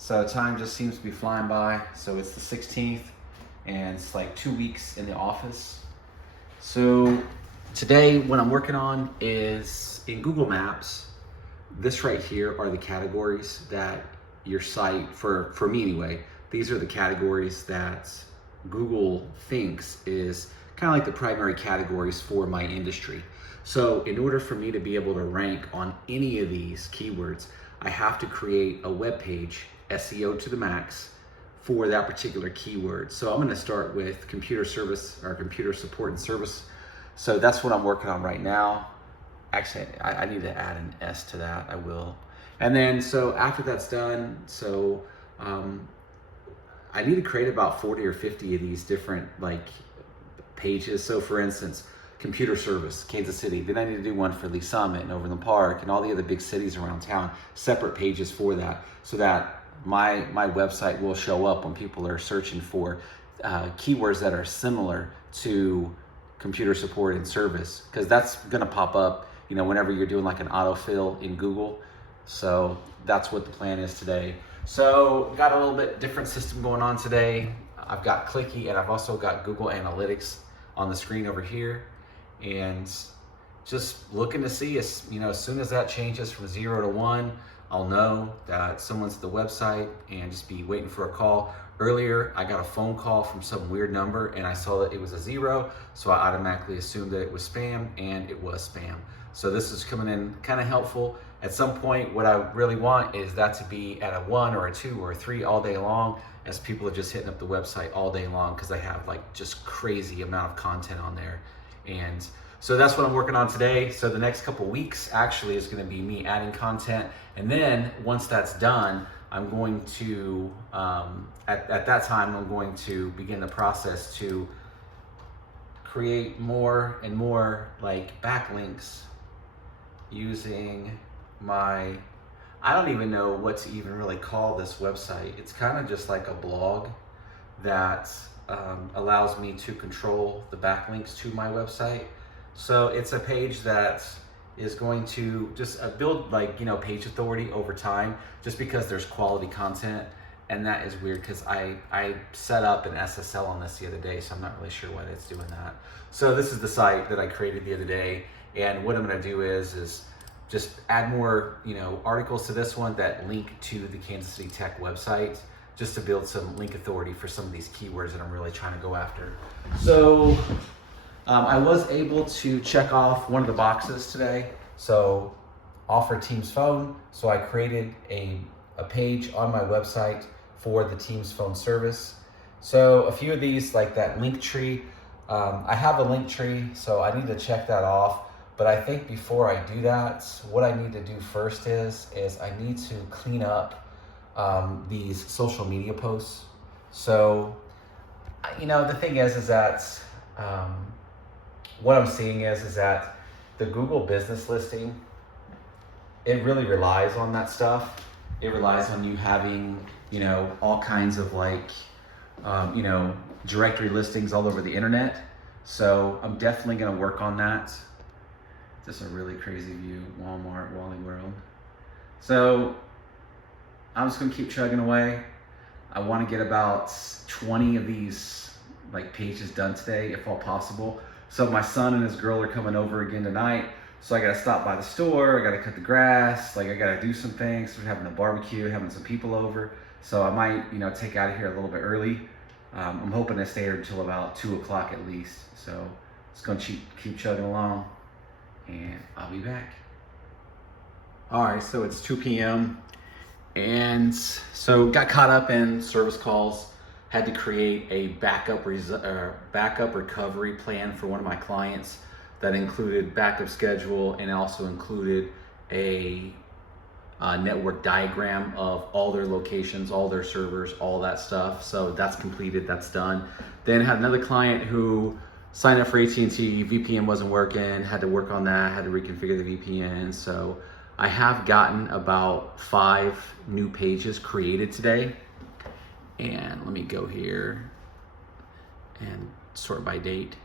So time just seems to be flying by. So it's the 16th and it's like 2 weeks in the office. So today what I'm working on is in Google Maps, this right here are the categories that your site, for me anyway, these are the categories that Google thinks is kind of like the primary categories for my industry. So in order for me to be able to rank on any of these keywords, I have to create a web page, SEO to the max, for that particular keyword. So I'm going to start with computer service or computer support and service. So that's what I'm working on right now. Actually, I need to add an S to that. I will. And then, so after that's done, so I need to create about 40 or 50 of these different like pages. So for instance, computer service, Kansas City. Then I need to do one for Lee Summit and Overland Park and all the other big cities around town, separate pages for that, so that my website will show up when people are searching for keywords that are similar to computer support and service, because that's gonna pop up, you know, whenever you're doing like an autofill in Google. So that's what the plan is today. So got a little bit different system going on today. I've got Clicky and I've also got Google Analytics on the screen over here, and just looking to see, as soon as that changes from 0 to 1, I'll know that someone's at the website and just be waiting for a call. Earlier, I got a phone call from some weird number and I saw that it was a 0, so I automatically assumed that it was spam, and it was spam. So this is coming in kind of helpful. At some point, what I really want is that to be at a 1 or a 2 or a 3 all day long, as people are just hitting up the website all day long because I have like just crazy amount of content on there. And so that's what I'm working on today. So the next couple weeks actually is going to be me adding content. And then once that's done, I'm going to, at that time, I'm going to begin the process to create more and more like backlinks using my, I don't even know what to even really call this website. It's kind of just like a blog that allows me to control the backlinks to my website. So it's a page that is going to just build like, page authority over time, just because there's quality content. And that is weird because I set up an SSL on this the other day, so I'm not really sure why it's doing that. So this is the site that I created the other day. And what I'm gonna do is just add more, articles to this one that link to the Kansas City Tech website, just to build some link authority for some of these keywords that I'm really trying to go after. So I was able to check off one of the boxes today. So offer Teams phone. So I created a page on my website for the Teams phone service. So a few of these, like that link tree, I have a link tree, so I need to check that off. But I think before I do that, what I need to do first is I need to clean up these social media posts. So, the thing is that what I'm seeing is that the Google business listing, it really relies on that stuff. It relies on you having, all kinds of like, directory listings all over the internet. So I'm definitely gonna work on that. Just a really crazy view, Walmart, Wally World. So I'm just gonna keep chugging away. I wanna get about 20 of these like pages done today, if all possible. So my son and his girl are coming over again tonight. So I gotta stop by the store, I gotta cut the grass, like I gotta do some things. We're having a barbecue, having some people over. So I might, take out of here a little bit early. I'm hoping to stay here until about 2 o'clock at least. So just gonna keep chugging along, and I'll be back. All right, so it's 2 p.m. and so got caught up in service calls. Had to create a backup recovery plan for one of my clients that included backup schedule, and also included a network diagram of all their locations, all their servers, all that stuff. So that's completed, that's done. Then had another client who signed up for AT&T, VPN wasn't working, had to work on that, had to reconfigure the VPN. So I have gotten about 5 new pages created today. And let me go here and sort by date,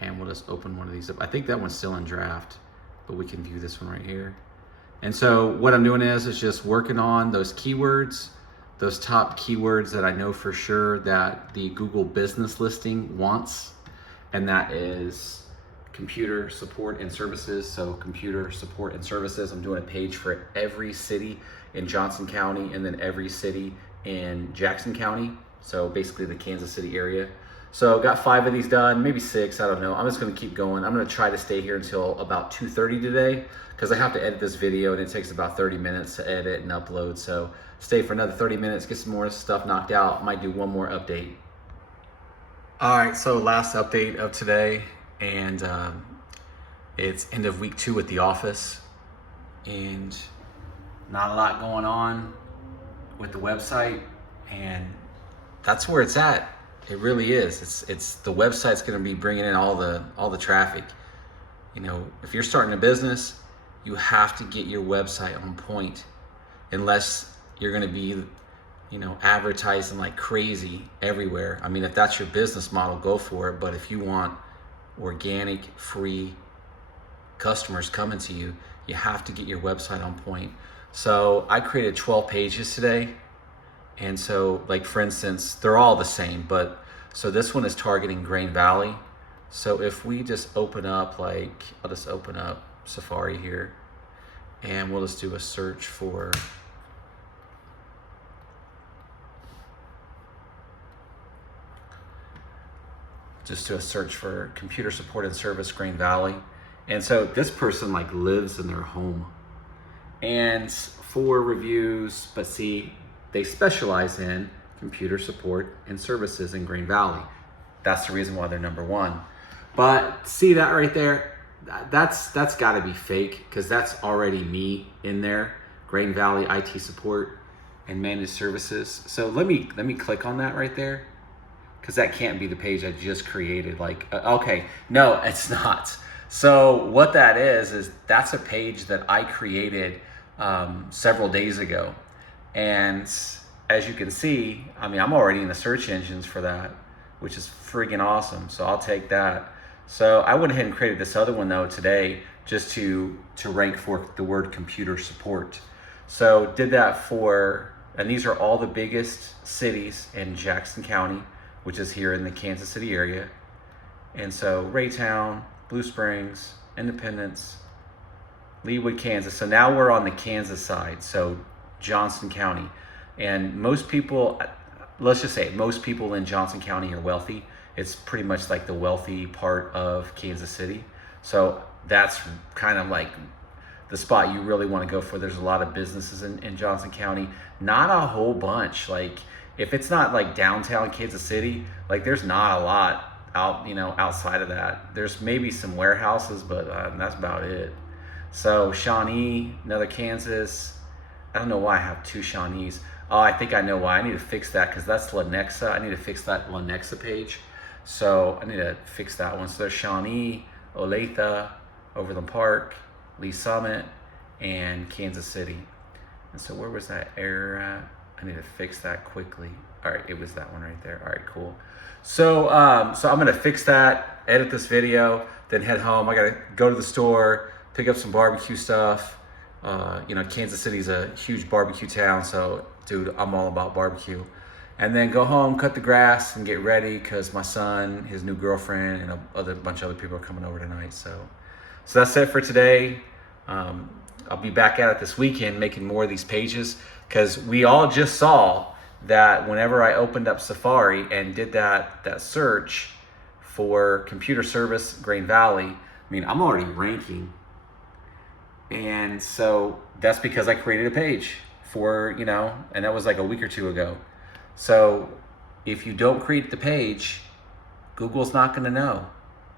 and we'll just open one of these up. I think that one's still in draft, but we can view this one right here. And so what I'm doing is just working on those keywords those top keywords that I know for sure that the Google business listing wants, and that is computer support and services. So computer support and services, I'm doing a page for every city in Johnson County and then every city in Jackson County. So basically the Kansas City area. So got 5 of these done, maybe 6, I don't know. I'm just gonna keep going. I'm gonna try to stay here until about 2:30 today because I have to edit this video and it takes about 30 minutes to edit and upload. So stay for another 30 minutes, get some more stuff knocked out. Might do one more update. All right, so last update of today, and it's end of week 2 at the office, and not a lot going on with the website, and that's where it's at. It really is. It's the website's going to be bringing in all the traffic. You know, if you're starting a business, you have to get your website on point, unless you're going to be, you know, advertising like crazy everywhere. I mean, if that's your business model, go for it. But if you want organic, free customers coming to you, you have to get your website on point. So I created 12 pages today. And so, like, for instance, they're all the same, but so this one is targeting Grain Valley. So if we just open up, like, I'll just open up Safari here, and we'll just do a search for computer support and service Grain Valley. And so this person like lives in their home. And for reviews, but see, they specialize in computer support and services in Grain Valley. That's the reason why they're number 1. But see that right there? That's gotta be fake, because that's already me in there. Grain Valley IT support and managed services. So let me click on that right there, because that can't be the page I just created. Like, okay, no, it's not. So what that is that's a page that I created several days ago. And as you can see, I mean, I'm already in the search engines for that, which is freaking awesome. So I'll take that. So I went ahead and created this other one though today, just to rank for the word computer support. So did that for, and these are all the biggest cities in Jackson County, which is here in the Kansas City area. And so Raytown, Blue Springs, Independence, Leawood, Kansas. So now we're on the Kansas side, so Johnson County. And most people, let's just say most people in Johnson County are wealthy. It's pretty much like the wealthy part of Kansas City. So that's kind of like the spot you really want to go for. There's a lot of businesses in Johnson County. Not a whole bunch. Like, if it's not like downtown Kansas City, like there's not a lot out, you know, outside of that. There's maybe some warehouses, but that's about it. So Shawnee, another Kansas. I don't know why I have 2 Shawnees. Oh, I think I know why. I need to fix that, because that's Lenexa. I need to fix that Lenexa page. So I need to fix that one. So there's Shawnee, Olathe, Overland Park, Lee Summit, and Kansas City. And so where was that error at? I need to fix that quickly. All right, it was that one right there. All right, cool. So so I'm gonna fix that, edit this video, then head home. I gotta go to the store, pick up some barbecue stuff. You know, Kansas City's a huge barbecue town, so dude, I'm all about barbecue. And then go home, cut the grass, and get ready, because my son, his new girlfriend, and a bunch of other people are coming over tonight. So that's it for today. I'll be back at it this weekend making more of these pages, because we all just saw that whenever I opened up Safari and did that search for computer service Grain Valley, I mean, I'm already ranking. And so that's because I created a page for, you know, and that was like a week or 2 ago. So if you don't create the page, Google's not going to know.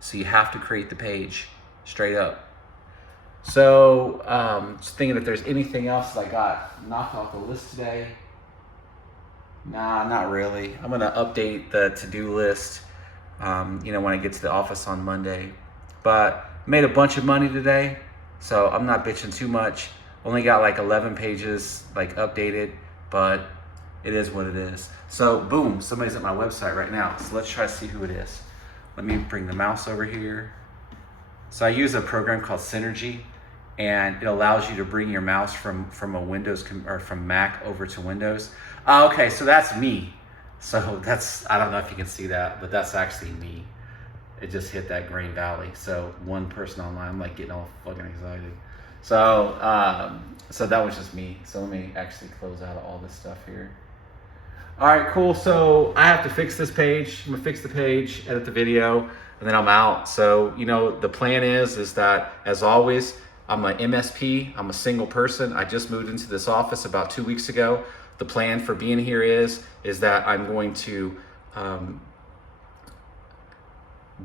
So you have to create the page straight up. So just thinking if there's anything else that I got knocked off the list today. Nah, not really. I'm gonna update the to-do list, you know, when I get to the office on Monday. But made a bunch of money today, so I'm not bitching too much. Only got like 11 pages like updated, but it is what it is. So boom, somebody's at my website right now. So let's try to see who it is. Let me bring the mouse over here. So I use a program called Synergy, and it allows you to bring your mouse from a Windows or from Mac over to Windows. Okay, so that's me. So that's, I don't know if you can see that, but that's actually me. It just hit that green valley. So one person online, I'm like getting all fucking excited. So so that was just me. So let me actually close out all this stuff here. All right, cool. So I have to fix this page. I'm gonna fix the page, edit the video, and then I'm out. So, you know, the plan is that, as always, I'm an MSP. I'm a single person. I just moved into this office about 2 weeks ago. The plan for being here is that I'm going to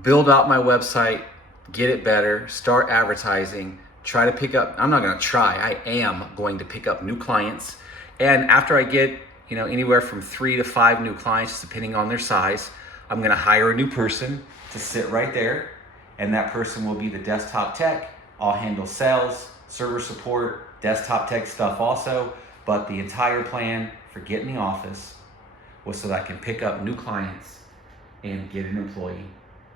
build out my website, get it better, start advertising, try to pick up, I'm not gonna try, I am going to pick up new clients. And after I get, you know, anywhere from 3 to 5 new clients, depending on their size, I'm gonna hire a new person to sit right there. And that person will be the desktop tech. I'll handle sales, server support, desktop tech stuff also. But the entire plan for getting the office was so that I can pick up new clients and get an employee.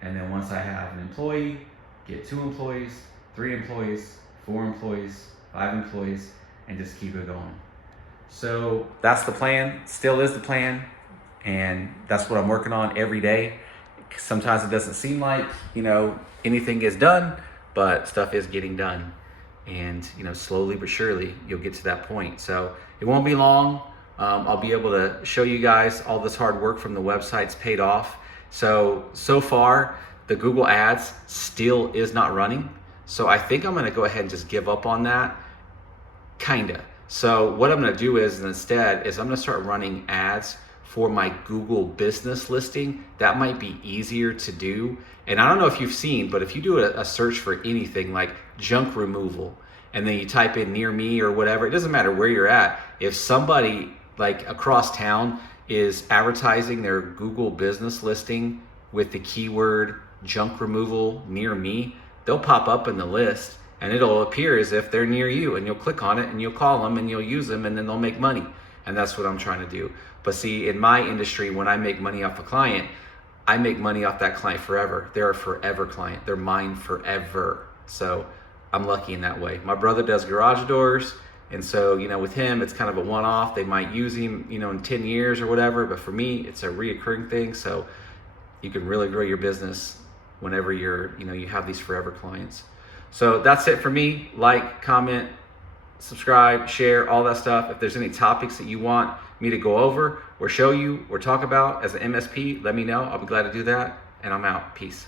And then once I have an employee, get 2 employees, 3 employees, 4 employees, 5 employees, and just keep it going. So that's the plan, still is the plan, and that's what I'm working on every day. Sometimes it doesn't seem like, you know, anything gets done, but stuff is getting done. And, you know, slowly but surely you'll get to that point. So it won't be long. I'll be able to show you guys all this hard work from the website's paid off. So far, the Google Ads still is not running. So I think I'm gonna go ahead and just give up on that, kinda. So what I'm gonna do is instead I'm gonna start running ads for my Google business listing. That might be easier to do. And I don't know if you've seen, but if you do a search for anything like junk removal, and then you type in near me or whatever, it doesn't matter where you're at. If somebody like across town is advertising their Google business listing with the keyword junk removal near me, they'll pop up in the list and it'll appear as if they're near you, and you'll click on it and you'll call them and you'll use them, and then they'll make money. And that's what I'm trying to do. But see, in my industry, when I make money off a client, I make money off that client forever. They're a forever client. They're mine forever. So I'm lucky in that way. My brother does garage doors. And so, you know, with him, it's kind of a one-off. They might use him, you know, in 10 years or whatever. But for me, it's a reoccurring thing. So you can really grow your business whenever you're, you know, you have these forever clients. So that's it for me. Like, comment, subscribe, share, all that stuff. If there's any topics that you want me to go over or show you or talk about as an MSP, let me know. I'll be glad to do that. And I'm out. Peace.